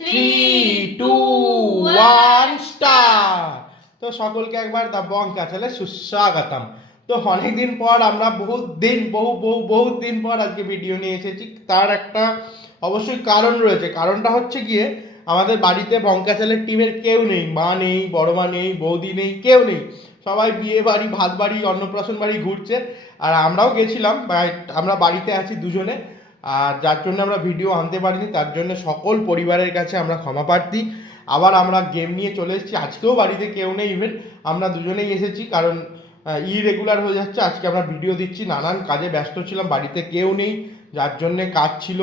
3, 2, 1 start. তো সকলকে একবার দা বঙ্কা চ্যানেলে সুস্বাগতম। তো অনেকদিন পর আমরা বহুত দিন পর আজকে ভিডিও নিয়ে এসেছি। তার একটা অবশ্যই কারণ রয়েছে। কারণটা হচ্ছে গিয়ে আমাদের বাড়িতে বঙ্কা চ্যানেলের টিমের কেউ নেই, মা নেই, বড় মা নেই, বৌদি নেই, কেউ নেই। সবাই বিয়ে বাড়ি, ভাত বাড়ি, অন্নপ্রাশন বাড়ি ঘুরছে। আর আমরাও গেছিলাম, আমরা বাড়িতে আছি দুজনে। আর যার জন্য আমরা ভিডিও আনতে পারিনি, তার জন্য সকল পরিবারের কাছে আমরা ক্ষমা প্রার্থী। আবার আমরা গেম নিয়ে চলে এসেছি। আজকেও বাড়িতে কেউ নেই, ইভেন আমরা দুজনেই এসেছি, কারণ ইরেগুলার হয়ে যাচ্ছে। আজকে আমরা ভিডিও দিচ্ছি, নানান কাজে ব্যস্ত ছিলাম, বাড়িতে কেউ নেই, যার জন্যে কাজ ছিল।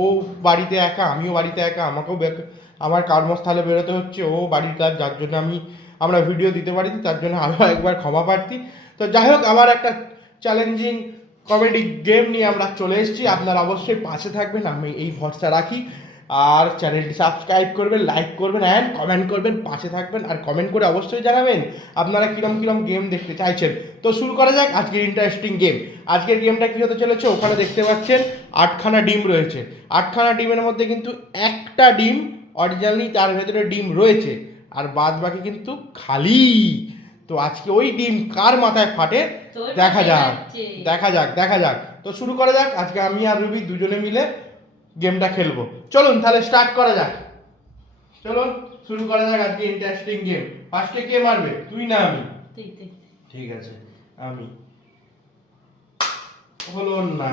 ও বাড়িতে একা, আমিও বাড়িতে একা, আমাকেও আমার কর্মস্থলে বেরোতে হচ্ছে, ও বাড়ির কাজ, যার জন্য আমরা ভিডিও দিতে পারিনি, তার জন্য আরও একবার ক্ষমা প্রার্থী। তো যাই হোক, আবার একটা চ্যালেঞ্জিং কমেডি গেম নিয়ে আমরা চলে এসেছি। আপনারা অবশ্যই পাশে থাকবেন, আমি এই ভরসা রাখি। আর চ্যানেলটি সাবস্ক্রাইব করবেন, লাইক করবেন অ্যান্ড কমেন্ট করবেন, পাশে থাকবেন। আর কমেন্ট করে অবশ্যই জানাবেন আপনারা কিরম গেম দেখতে চাইছেন। তো শুরু করা যাক আজকের ইন্টারেস্টিং গেম। আজকের গেমটা কী হতে চলেছে, ওখানে দেখতে পাচ্ছেন 8খানা ডিম রয়েছে। 8খানা ডিমের মধ্যে কিন্তু একটা ডিম অরিজিনালি, তার ভেতরে ডিম রয়েছে, আর বাদ বাকি কিন্তু খালি। তো আজকে ওই ডিম কার মাথায় ফাটে দেখা যাক। তো শুরু করা যাক। আজকে আমি আর রুবি দুজনে মিলে গেমটা খেলবো। চলুন তাহলে স্টার্ট করা যাক। চলুন শুরু করা যাক আজকে ইন্টারেস্টিং গেম। ফার্স্টে কে মারবে, তুই না আমি? ঠিক আছে, আমি। হলো না।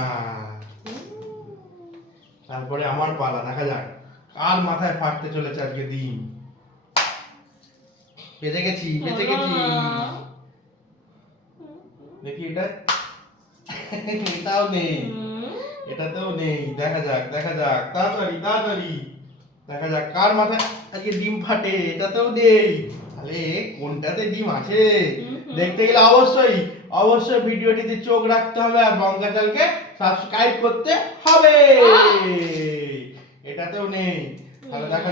তারপরে আমার পালা, দেখা যাক কার মাথায় ফাটতে চলেছে আজকে ডিম। বেঁচে গেছি। দেখি এটা, এটাও নেই, এটাতেও নেই। দেখা যাক তাড়াতাড়ি দেখা যাক কার মাথায় আজকে ডিম ফাটে। এটাতেও নেই, তাহলে কোনটাতে ডিম আছে দেখতে গেলে অবশ্যই ভিডিওটিতে চোখ রাখতে হবে আর বঙ্কা চ্যানেলকে সাবস্ক্রাইব করতে হবে। এটাতেও নেই, তাহলে দেখা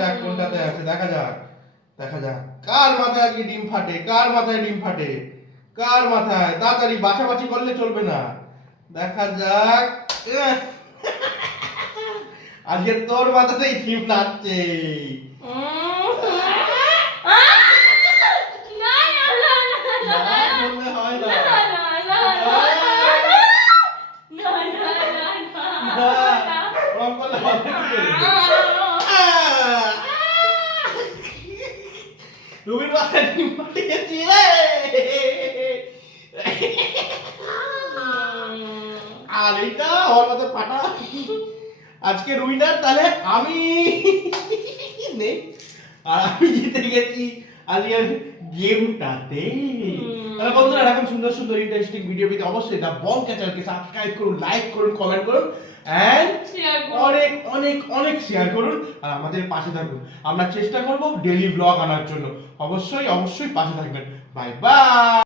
যাক কোনটাতে আছে। দেখা যাক কার মাথায় আজকে ডিম ফাটে, কার মাথায়। তাড়াতাড়ি, বাছাবাছি করলে চলবে না। দেখা যাক, আজকে তোর মাথাতেই ডিম নাচছে। রুবির মাথায় ডিম ফাটে গেছি। আর এইটা ওর মতো ফাটা। আজকে উইনার তাহলে আমি নেই, আর আমি জিতে গেছি আজকের গেমটাতে। তাহলে বন্ধুরা, এরকম সুন্দর ইন্টারেস্টিং ভিডিও পেতে অবশ্যই দা বঙ্কা চ্যানেলকে সাবস্ক্রাইব করুন, লাইক করুন, কমেন্ট করুন এন্ড অনেক শেয়ার করুন। আর আমাদের পাশে থাকুন। আমরা চেষ্টা করব ডেইলি ব্লগ আনার জন্য। অবশ্যই পাশে থাকবেন। Bye bye.